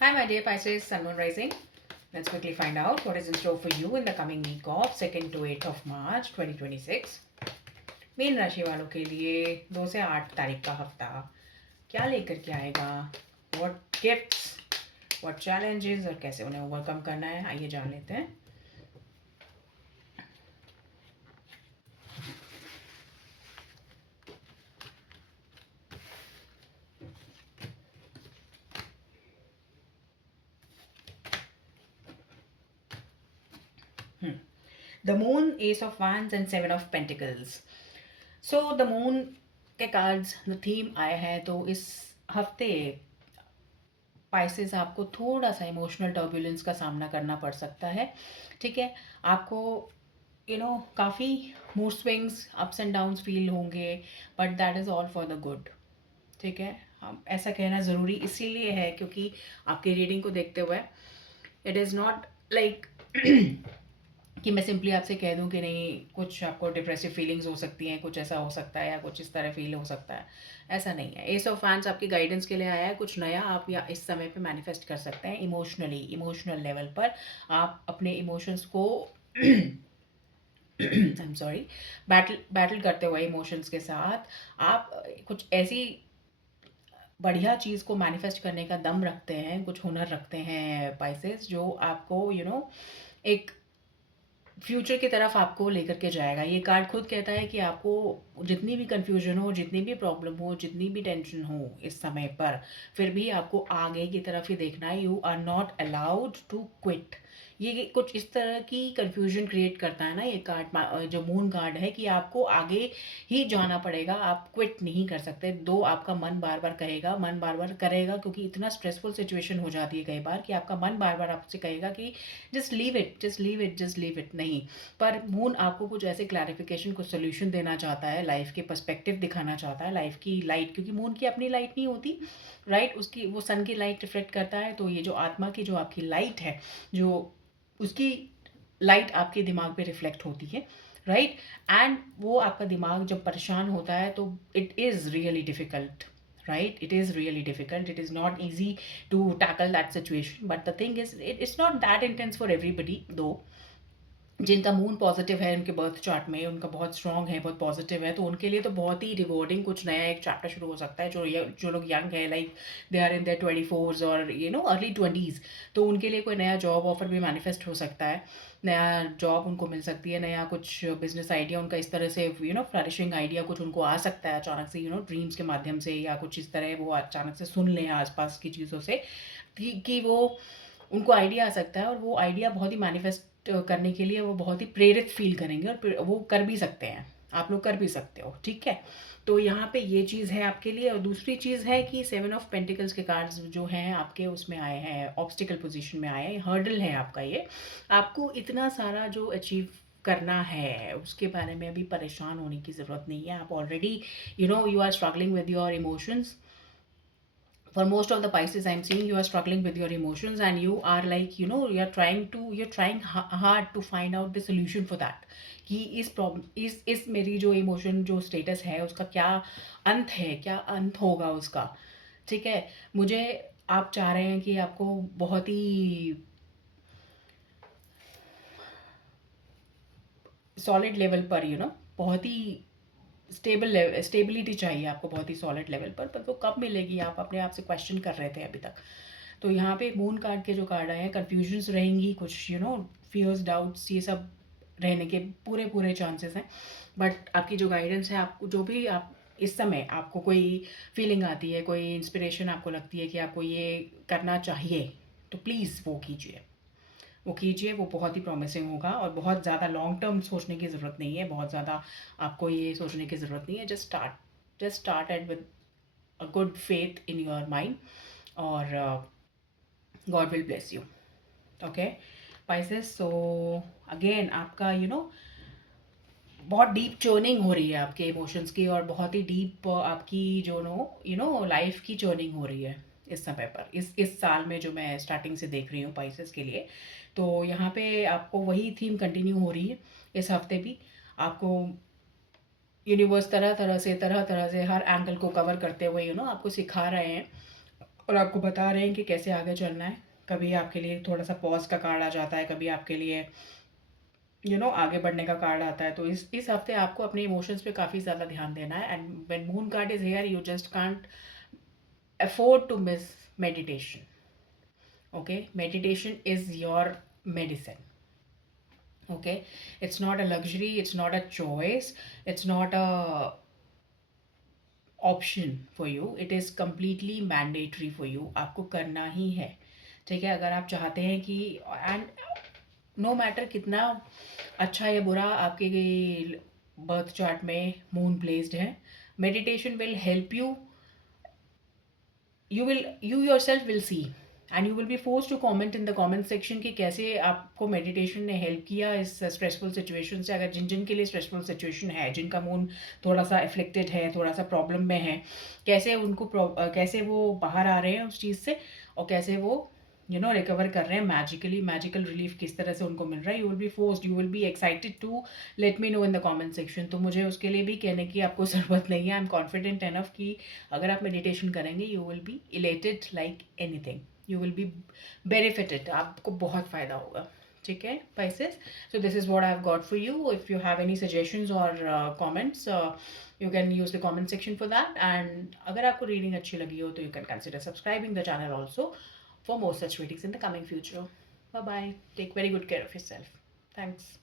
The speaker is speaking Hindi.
Hi, my dear Pisces, Sun Moon Rising. Let's quickly find out what is in store for you in the coming week of 2nd to 8th of March 2026. Mean राशि वालों के लिए 2 से 8 तारीख का हफ्ता क्या लेकर के आएगा, व्हाट गिफ्ट्स, व्हाट चैलेंजेस और कैसे उन्हें ओवरकम करना है, आइए जान लेते हैं. The moon, S of wands and 7 of pentacles. So the moon के कार्ड्स, द थीम आया है. तो इस हफ्ते पाइसेस आपको थोड़ा सा इमोशनल टर्बुलेंस का सामना करना पड़ सकता है. ठीक है, आपको काफ़ी mood swings, ups and downs feel होंगे, but that is all for the good. ठीक है, हम ऐसा कहना ज़रूरी इसीलिए है क्योंकि आपकी रीडिंग को देखते हुए इट इज़ नॉट लाइक कि मैं सिंपली आपसे कह दूं कि नहीं, कुछ आपको डिप्रेसिव फीलिंग्स हो सकती हैं, कुछ ऐसा हो सकता है या कुछ इस तरह फील हो सकता है. ऐसा नहीं है. एस ऑफ फैंस आपकी गाइडेंस के लिए आया है. कुछ नया आप या इस समय पे मैनिफेस्ट कर सकते हैं इमोशनली, इमोशनल लेवल पर. आप अपने इमोशंस को I am sorry, battle battle करते हुए इमोशंस के साथ आप कुछ ऐसी बढ़िया चीज़ को मैनिफेस्ट करने का दम रखते हैं, कुछ हुनर रखते हैं पाइसेस, जो आपको एक फ्यूचर की तरफ आपको लेकर के जाएगा. ये कार्ड खुद कहता है कि आपको जितनी भी कन्फ्यूजन हो, जितनी भी प्रॉब्लम हो, जितनी भी टेंशन हो इस समय पर, फिर भी आपको आगे की तरफ ही देखना है. You are not allowed to quit. ये कुछ इस तरह की कन्फ्यूजन क्रिएट करता है ना ये कार्ड, जो मून कार्ड है, कि आपको आगे ही जाना पड़ेगा, आप क्विट नहीं कर सकते. दो आपका मन बार बार कहेगा, मन बार बार करेगा, क्योंकि इतना स्ट्रेसफुल सिचुएशन हो जाती है कई बार कि आपका मन बार बार आपसे कहेगा कि just leave it, just leave it, just leave it. नहीं, पर मून आपको कुछ ऐसे क्लैरिफिकेशन, कुछ सोल्यूशन देना चाहता है, लाइफ के पर्सपेक्टिव दिखाना चाहता है, लाइफ की लाइट, क्योंकि मून की अपनी लाइट नहीं होती, राइट. उसकी वो सन की लाइट रिफ्लेक्ट करता है. तो ये जो आत्मा की जो आपकी लाइट है, जो उसकी लाइट आपके दिमाग पे रिफ्लेक्ट होती है, राइट. एंड वो आपका दिमाग जब परेशान होता है तो it is really difficult, right? It is really difficult. It is not easy to tackle that situation, but the thing is it's not that intense for everybody though. जिनका मून पॉजिटिव है, उनके बर्थ चार्ट में उनका बहुत स्ट्रॉन्ग है, बहुत पॉजिटिव है, तो उनके लिए तो बहुत ही रिवॉर्डिंग कुछ नया एक चैप्टर शुरू हो सकता है. जो लोग यंग है, like they are in their 24s और अर्ली 20s, तो उनके लिए कोई नया जॉब ऑफर भी मैनिफेस्ट हो सकता है. नया जॉब उनको मिल सकती है, नया कुछ बिजनेस आइडिया उनका इस तरह से फ्लरिशिंग आइडिया कुछ उनको आ सकता है अचानक से, ड्रीम्स के माध्यम से, या कुछ इस तरह वो अचानक से सुन लें आसपास की चीज़ों से कि वो उनको आइडिया आ सकता है, और वो आइडिया बहुत ही मैनिफेस्ट करने के लिए वो बहुत ही प्रेरित फील करेंगे, और वो कर भी सकते हैं, आप लोग कर भी सकते हो. ठीक है, तो यहाँ पे ये चीज़ है आपके लिए. और दूसरी चीज़ है कि 7 ऑफ पेंटिकल्स के कार्ड्स जो हैं आपके उसमें आए हैं, ऑब्स्टिकल पोजीशन में आए हैं, हर्डल है आपका ये. आपको इतना सारा जो अचीव करना है उसके बारे में अभी परेशान होने की ज़रूरत नहीं है. आप already you are struggling with your emotions. For most of the Pisces I'm seeing, you are struggling with your emotions, and you are like you're trying hard to find out the solution for that, कि इस प्रॉब्लम, इस मेरी जो इमोशन जो स्टेटस है उसका क्या अंत है, क्या अंत होगा उसका. ठीक है, मुझे आप चाह रहे हैं कि आपको बहुत ही सॉलिड लेवल पर बहुत ही स्टेबिलिटी चाहिए आपको, बहुत ही सॉलिड लेवल पर वो कब मिलेगी, आप अपने आप से क्वेश्चन कर रहे थे अभी तक. तो यहाँ पे मून कार्ड के जो कार्ड आए हैं, कन्फ्यूजन्स रहेंगी, कुछ फियर्स, डाउट्स, ये सब रहने के पूरे पूरे चांसेस हैं. बट आपकी जो गाइडेंस है, आपको जो भी आप इस समय आपको कोई फीलिंग आती है, कोई इंस्पिरेशन आपको लगती है कि आपको ये करना चाहिए, तो प्लीज़ वो कीजिए, वो कीजिए. वो बहुत ही प्रॉमिसिंग होगा, और बहुत ज़्यादा लॉन्ग टर्म सोचने की ज़रूरत नहीं है, बहुत ज़्यादा आपको ये सोचने की ज़रूरत नहीं है. Just start at with a good faith in your mind, और God will bless you. Okay Pisces, so again आपका बहुत डीप चर्निंग हो रही है आपके इमोशंस की, और बहुत ही डीप आपकी जो लाइफ की चर्निंग हो रही है इस समय पर, इस साल में, जो मैं स्टार्टिंग से देख रही हूँ पाइसेस के लिए. तो यहाँ पे आपको वही थीम कंटिन्यू हो रही है इस हफ्ते भी. आपको यूनिवर्स तरह तरह से हर एंगल को कवर करते हुए आपको सिखा रहे हैं और आपको बता रहे हैं कि कैसे आगे चलना है। कभी आपके लिए थोड़ा-सा पॉज़ का कार्ड आ जाता है, कभी आपके लिए आगे बढ़ने का कार्ड आता है। तो इस हफ़्ते आपको अपने इमोशंस पे काफ़ी ज़्यादा ध्यान देना है, and when moon card is here you just can't afford to miss meditation, okay? Meditation is your medicine, okay? It's not a luxury, it's not a choice, it's not a option for you, it is completely mandatory for you. आपको करना ही है, ठीक है? अगर आप चाहते हैं कि, एंड नो मैटर कितना अच्छा या बुरा आपके बर्थ चार्ट में मून प्लेस्ड है, meditation will help you. You yourself will see and you will be forced to comment in the comment section कि कैसे आपको मेडिटेशन ने हेल्प किया इस स्ट्रेसफुल सिचुएशन से। अगर जिन जिन के लिए स्ट्रेसफुल सिचुएशन है, जिनका मूड थोड़ा सा अफेक्टेड है, थोड़ा सा प्रॉब्लम में है, कैसे कैसे वो बाहर आ रहे हैं उस चीज़ से, और कैसे वो रिकवर कर रहे हैं मैजिकली। मैजिकल रिलीफ किस तरह से उनको मिल रहा है, you will be excited to let me know in the comment section. तो मुझे उसके लिए भी कहने की आपको ज़रूरत नहीं है। आई एम कॉन्फिडेंट एनफ कि अगर आप मेडिटेशन करेंगे you will be elated like anything, you will be benefited, आपको बहुत फ़ायदा होगा, ठीक है Pisces? So this is what I have got for you. If you have any suggestions और comments, you can use the comment section for that. And अगर आपको रीडिंग अच्छी लगी हो तो you can consider subscribing the channel also for more such readings in the coming future. Bye bye. Take very good care of yourself. Thanks.